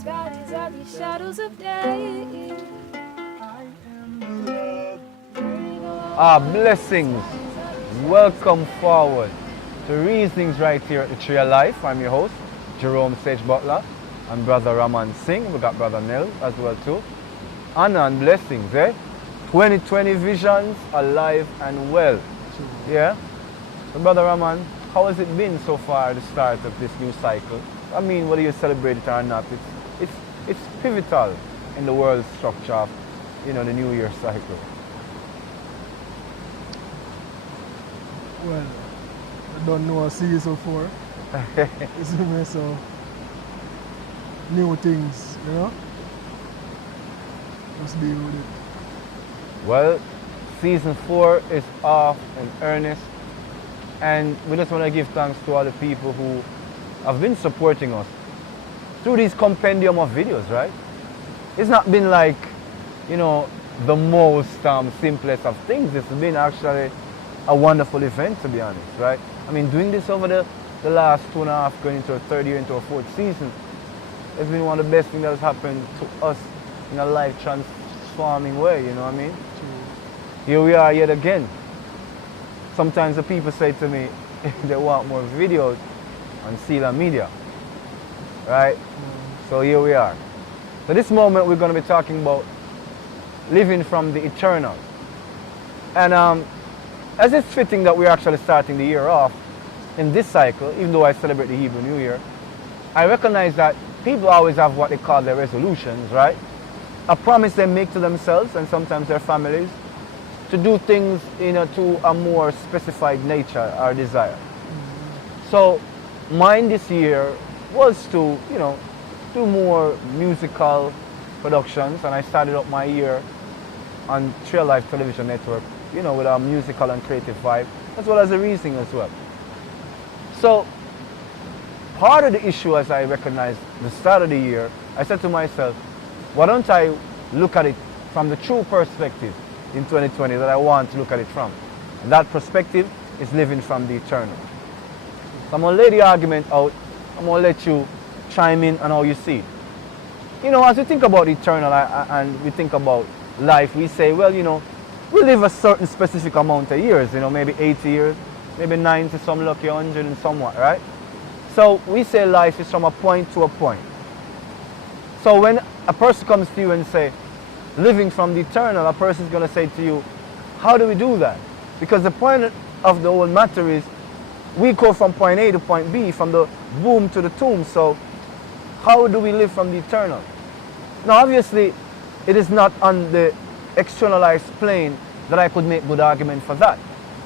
These valleys are the shadows of day. Blessings. Welcome forward to Reasonings right here at the Tree of Life. I'm your host, Jerome Butler, and brother Ramon Singh. We got brother Nell as well too. Honor and blessings, 2020 visions, alive and well. Yeah? So brother Ramon, how has it been so far at the start of this new cycle? I mean, whether you celebrate it or not, it's pivotal in the world structure of, the New Year cycle. Well, I don't know a season 4. It's a mess of new things, Just deal with it. Well, season 4 is off in earnest, and we just want to give thanks to all the people who have been supporting us through this compendium of videos, right? It's not been like, the most simplest of things. It's been actually a wonderful event, to be honest, right? I mean, doing this over the last 2.5, going into a third year, into a fourth season, it's been one of the best things that has happened to us in a life transforming way, you know what I mean? Here we are yet again. Sometimes the people say to me, they want more videos on Seala Media, right? So here we are. So this moment we're going to be talking about living from the eternal. And as it's fitting that we're actually starting the year off in this cycle, even though I celebrate the Hebrew New Year, I recognize that people always have what they call their resolutions, right? A promise they make to themselves and sometimes their families to do things, to a more specified nature or desire. So mine this year was to, do more musical productions, and I started up my year on Trail Life Television Network, with a musical and creative vibe, as well as a reasoning as well. So part of the issue, as I recognized the start of the year, I said to myself, why don't I look at it from the true perspective in 2020 that I want to look at it from? And that perspective is living from the eternal. So I'm going to lay the argument out. I'm going to let you chime in on how you see it. As we think about eternal and we think about life, we say, well, we live a certain specific amount of years, maybe 80 years, maybe 90, some lucky 100 and somewhat, right? So we say life is from a point to a point. So when a person comes to you and say, living from the eternal, a person is going to say to you, how do we do that? Because the point of the whole matter is, we go from point A to point B, from the womb to the tomb. So how do we live from the eternal? Now obviously, it is not on the externalized plane that I could make good argument for that.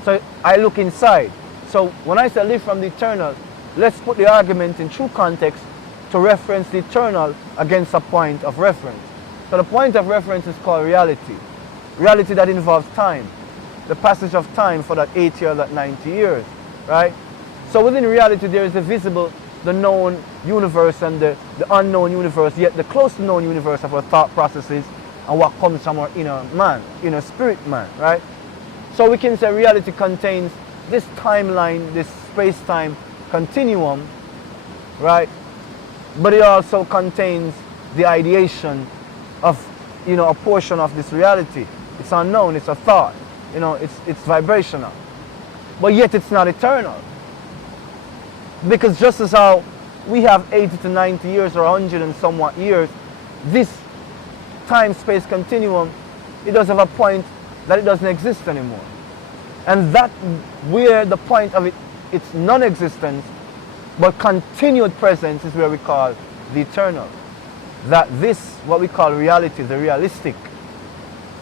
So I look inside. So when I say live from the eternal, let's put the argument in true context to reference the eternal against a point of reference. So the point of reference is called reality. Reality that involves time. The passage of time for that 80 or that 90 years, right? So within reality there is the visible, the known universe and the unknown universe, yet the close to known universe of our thought processes and what comes from our inner man, inner spirit man, right? So we can say reality contains this timeline, this space-time continuum, right? But it also contains the ideation of, a portion of this reality. It's unknown, it's a thought, it's vibrational. But yet it's not eternal. Because just as how we have 80 to 90 years or 100 and somewhat years, this time-space continuum, it does have a point that it doesn't exist anymore. And that where the point of its non-existence, but continued presence is where we call the eternal. That this, what we call reality, the realistic,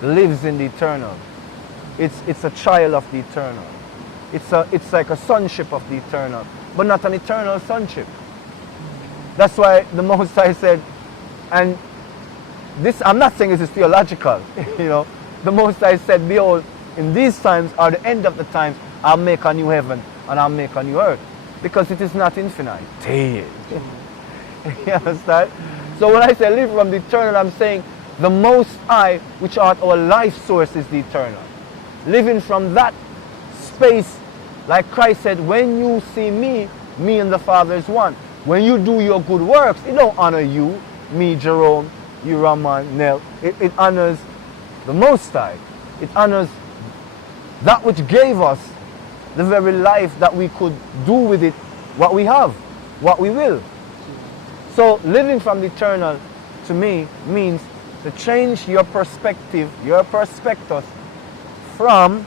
lives in the eternal. It's a child of the eternal. It's like a sonship of the eternal, but not an eternal sonship. That's why the Most High said, and this, I'm not saying this is theological, the Most High said, behold, in these times are the end of the times, I'll make a new heaven and I'll make a new earth. Because it is not infinite. You understand? So when I say live from the eternal, I'm saying the Most High, which art our life source, is the eternal. Living from that space, like Christ said, when you see me, me and the Father is one. When you do your good works, it don't honor you, me, Jerome, you, Ramon, Nell. It honors the Most High. It honors that which gave us the very life that we could do with it what we have, what we will. So living from the eternal to me means to change your perspective, your perspective from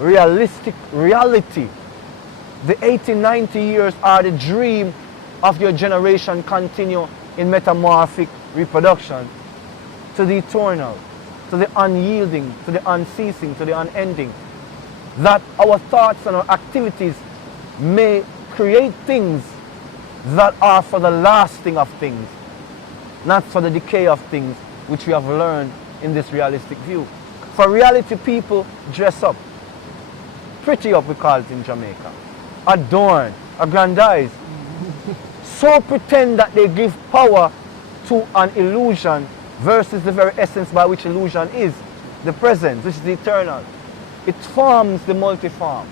realistic reality. The 80, 90 years are the dream of your generation continue in metamorphic reproduction to the eternal, to the unyielding, to the unceasing, to the unending. That our thoughts and our activities may create things that are for the lasting of things, not for the decay of things, which we have learned in this realistic view. For reality, people dress up, pretty up we call it in Jamaica, adorn, aggrandize, so pretend that they give power to an illusion versus the very essence by which illusion is, the present, which is the eternal. It forms the multiform.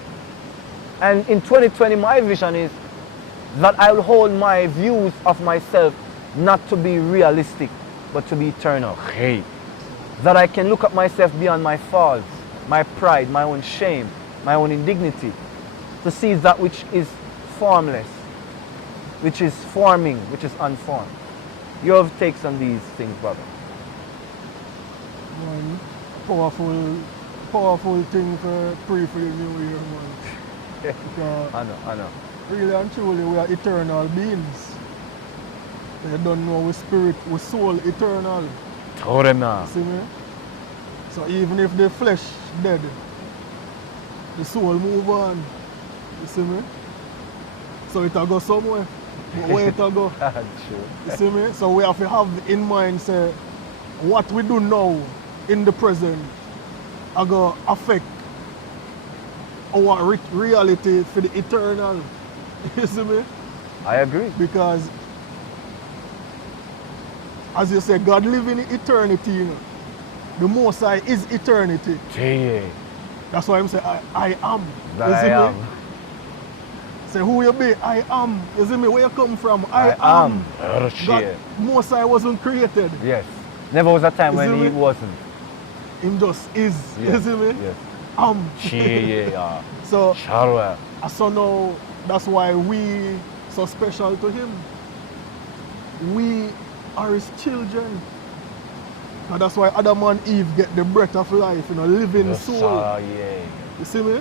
And in 2020, my vision is that I will hold my views of myself not to be realistic, but to be eternal. Hey. That I can look at myself beyond my faults, my pride, my own shame, my own indignity, to see that which is formless, which is forming, which is unformed. Your takes on these things, brother? One powerful thing for pray for the new year, man. Because I know. really and truly we are eternal beings. You don't know we spirit, we soul eternal. Told him now. See me? So even if the flesh dead, the soul move on. You see me? So it'll go somewhere. But where it'll go? True. You see me? So we have to have in mind, say, what we do now in the present are going to affect our reality for the eternal. You see me? I agree. Because, as you say, God lives in eternity. You know? The Most High is eternity. Yeah. That's why I'm saying, I am. That you see I me? am. Say, who you be? I am. You see me? Where you come from? I am. am. God, Most High wasn't created. Yes. Never was a time You when see he me? wasn't. Him just is. Yes. You see me? Yes. Yeah. So, so now, that's why we so special to him. We are his children. And that's why Adam and Eve get the breath of life, you know, living soul. Yeah. You see me?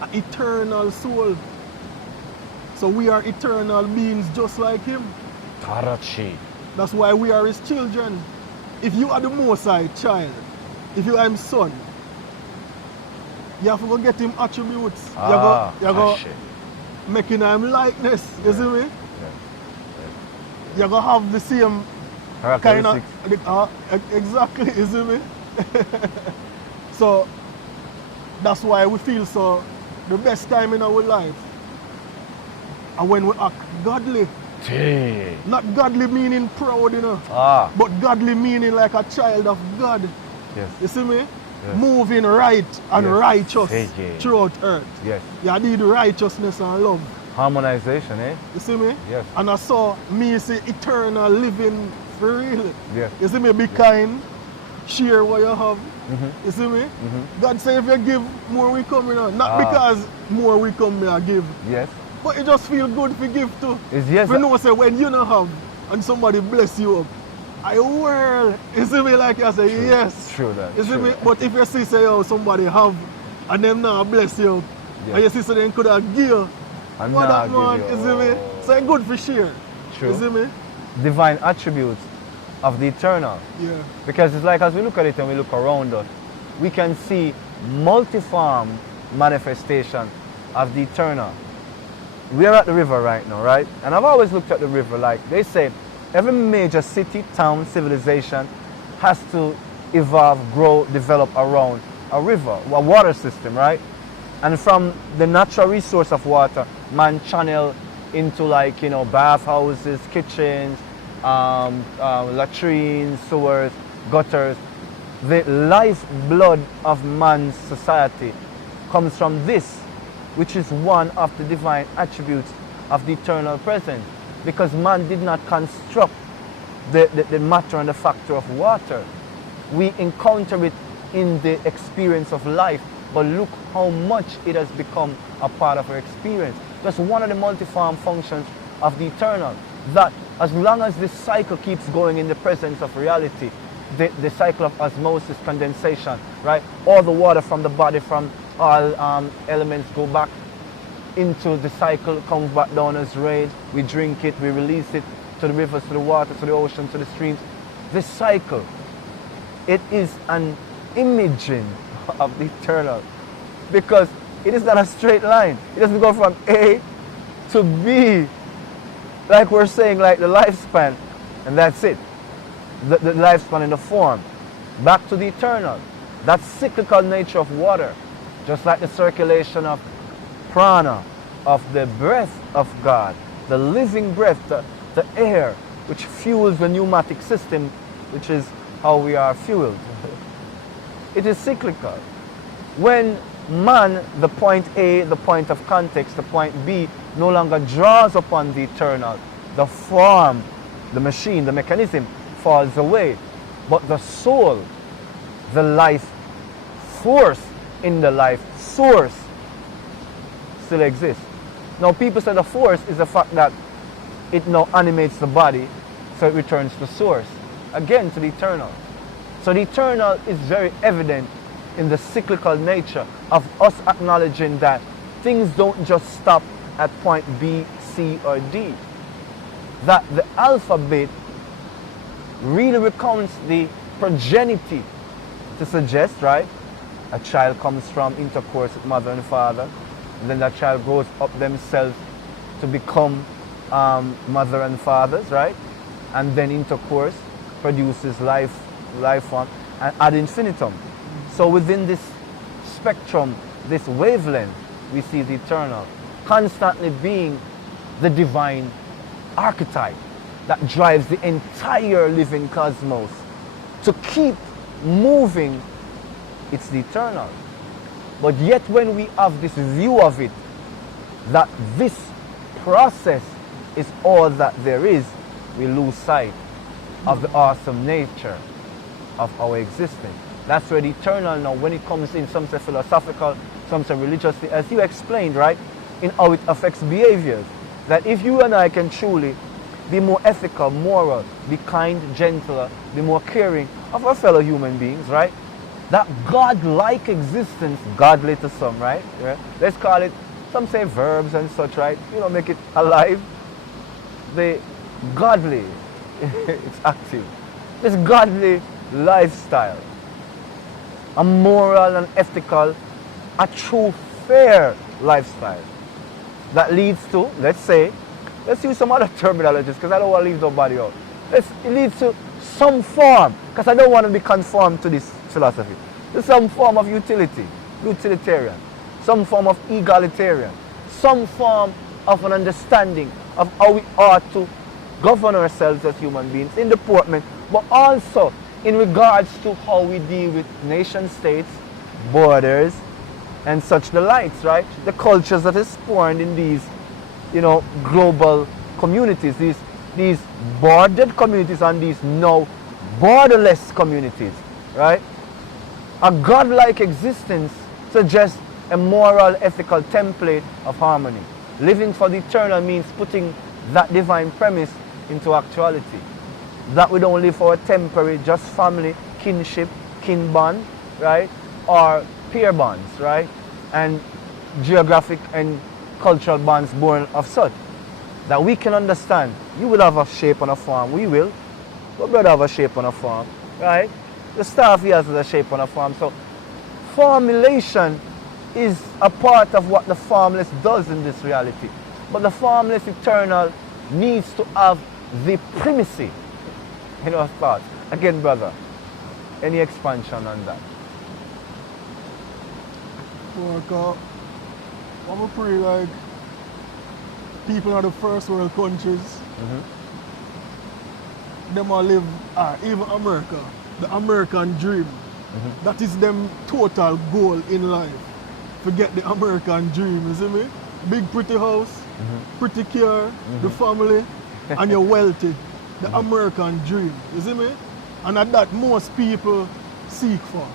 An eternal soul. So we are eternal beings just like him. Karachi. That's why we are his children. If you are the Most High child, if you are his son, you have to go get him attributes. You go making him likeness. You see me? Yeah. You're going to have the same kind of... exactly, you see me? So, that's why we feel so the best time in our life. And when we act godly. Gee. Not godly meaning proud, you know. But godly meaning like a child of God. Yes. You see me? Yes. Moving right and righteous throughout earth. Yes. You need righteousness and love. Harmonization, eh? You see me? Yes. And I saw me say eternal living for real. Yes. You see me? Be kind. Share what you have. You see me? God say if you give, more we come, you know. Not because more we come, me I give. Yes. But it just feel good to give too. It's yes. You know, say when you don't have and somebody bless you up, I will. You see me? Like I say, True. yes. True that. You see True me? that. But if you see say oh somebody have and them now bless you, and you see say they could have give you, And what now that man, give you see me? So it's good for share. True. You see me? Divine attributes of the eternal. Yeah. Because it's like as we look at it and we look around us, we can see multiform manifestation of the eternal. We are at the river right now, right? And I've always looked at the river like they say every major city, town, civilization has to evolve, grow, develop around a river, a water system, right? And from the natural resource of water, man channel into like, you know, bathhouses, kitchens, latrines, sewers, gutters. The lifeblood of man's society comes from this, which is one of the divine attributes of the eternal presence. Because man did not construct the matter and the factor of water. We encounter it in the experience of life, but look how much it has become a part of our experience. That's one of the multiform functions of the eternal, that as long as this cycle keeps going in the presence of reality, the cycle of osmosis, condensation, right? All the water from the body, from all elements go back into the cycle, comes back down as rain. We drink it, we release it to the rivers, to the water, to the ocean, to the streams. This cycle, it is an imaging of the eternal, because it is not a straight line. It doesn't go from A to B, like we're saying, like the lifespan, and that's it. The lifespan in the form, back to the eternal. That cyclical nature of water, just like the circulation of prana, of the breath of God, the living breath, the air, which fuels the pneumatic system, which is how we are fueled. It is cyclical. When man, the point A, the point of context, the point B, no longer draws upon the eternal, the form, the machine, the mechanism falls away. But the soul, the life force in the life source, still exists. Now people say the force is the fact that it now animates the body, so it returns to source, again to the eternal. So the eternal is very evident in the cyclical nature of us acknowledging that things don't just stop at point B, C, or D. That the alphabet really recounts the progeny to suggest, right? A child comes from intercourse with mother and father, and then that child grows up themselves to become mother and fathers, right? And then intercourse produces life form, and ad infinitum. So within this spectrum, this wavelength, we see the eternal constantly being the divine archetype that drives the entire living cosmos. To keep moving, it's the eternal. But yet when we have this view of it, that this process is all that there is, we lose sight of the awesome nature of our existence. That's where the eternal now, when it comes in, some say philosophical, some say religiously, as you explained, right, in how it affects behaviors. That if you and I can truly be more ethical, moral, be kind, gentler, be more caring of our fellow human beings, right? That God-like existence, godly to some, right? Yeah. Let's call it, some say verbs and such, right? You know, make it alive. The godly, it's active. This godly lifestyle, a moral and ethical, a true fair lifestyle that leads to, let's say, let's use some other terminologies because I don't want to leave nobody out. It leads to some form, because I don't want to be conformed to this philosophy. There's some form of utilitarian, some form of egalitarian, some form of an understanding of how we ought to govern ourselves as human beings in deportment, but also in regards to how we deal with nation states, borders, and such the likes, right? The cultures that is spawned in these, you know, global communities, these bordered communities and these now borderless communities, right? A godlike existence suggests a moral, ethical template of harmony. Living for the eternal means putting that divine premise into actuality. That we don't live for a temporary, just family, kinship, kin bond, right? Or peer bonds, right? And geographic and cultural bonds born of such. That we can understand. You will have a shape and a form. We will. Your brother have a shape and a form, right? The staff here has a shape and a form. So formulation is a part of what the formless does in this reality. But the formless eternal needs to have the primacy in our thoughts. Again, brother, any expansion on that? Well, I'm pretty like people in the first world countries, them all live, even America, the American dream. That is them total goal in life. Forget the American dream, you see me? Big pretty house, pretty car, the family, and you're wealthy. the American dream, you see me? And that most people seek for.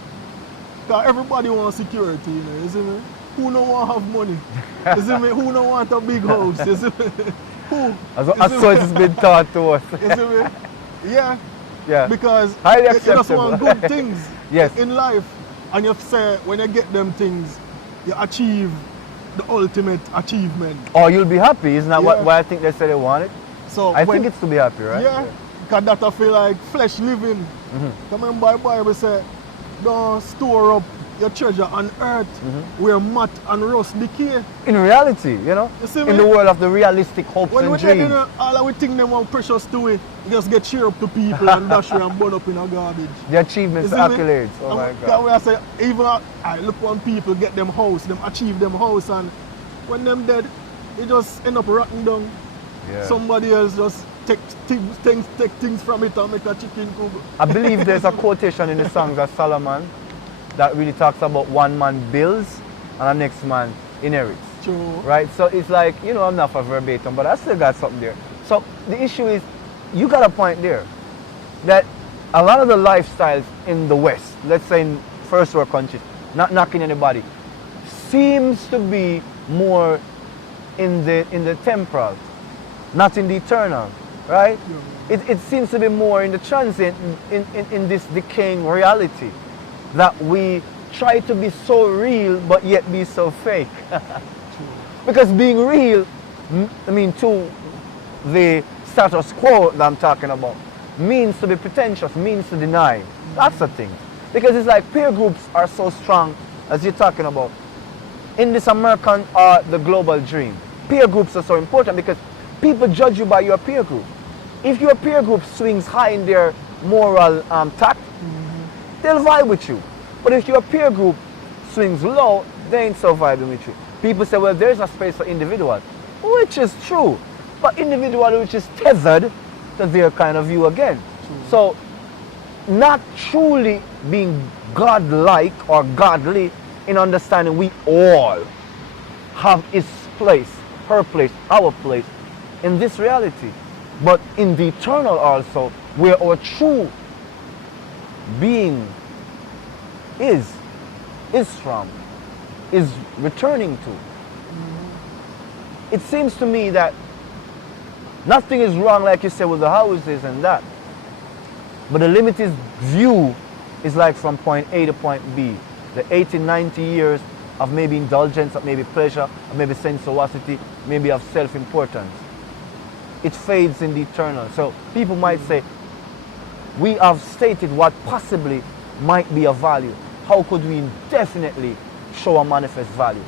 Because everybody wants security, you see me? Who don't want to have money? You see me? Who don't want a big house? You see me? Who? As so it's been taught to us. You see me? Yeah. Yeah. Because highly you just acceptable. want good things Yes. in life. And you say when you get them things, you achieve the ultimate achievement. Or you'll be happy, isn't that Yeah. why I think they say they want it? So I think it's to be happy, right? Yeah, because that I feel like flesh living. Remember the Bible say, don't store up your treasure on earth where moth and rust decay. In reality, you know, You see in me? the world of the realistic hopes When and we get in dreams, all of we think them are precious to it, we just get cheer up to people and dash and burn up in a garbage. the achievements, You the see me? accolades. Oh my And God. that way I say, even I look when people get them house, them achieve them house, and when them dead, it just end up rotting down. Yeah. Somebody else just take things from it and make a chicken cook. I believe there's a quotation in the songs of Solomon that really talks about one man builds and the next man inherits. True. Right? So it's like, you know, I'm not for verbatim, but I still got something there. So the issue is, you got a point there, that a lot of the lifestyles in the West, let's say in first world countries, not knocking anybody, seems to be more in the temporal, not in the eternal, right? It seems to be more in the transient, in this decaying reality, that we try to be so real but yet be so fake. Because being real, I mean, to the status quo that I'm talking about, means to be pretentious, means to deny. That's the thing. Because it's like peer groups are so strong, as you're talking about, in this American or the global dream. Peer groups are so important because people judge you by your peer group. If your peer group swings high in their moral tact, they'll vibe with you. But if your peer group swings low, they ain't so vibing with you. People say, well, there's a space for individuals, which is true. But individual which is tethered to their kind of view again. So, not truly being godlike or godly in understanding we all have his place, her place, our place in this reality. But in the eternal also, where our true being is from, is returning to. It seems to me that nothing is wrong, like you said, with the houses and that. But the limited view is like from point A to point B. The 80, 90 years of maybe indulgence, of maybe pleasure, of maybe sensuosity, maybe of self-importance. It fades in the eternal. So people might say, we have stated what possibly might be of value. How could we indefinitely show a manifest value?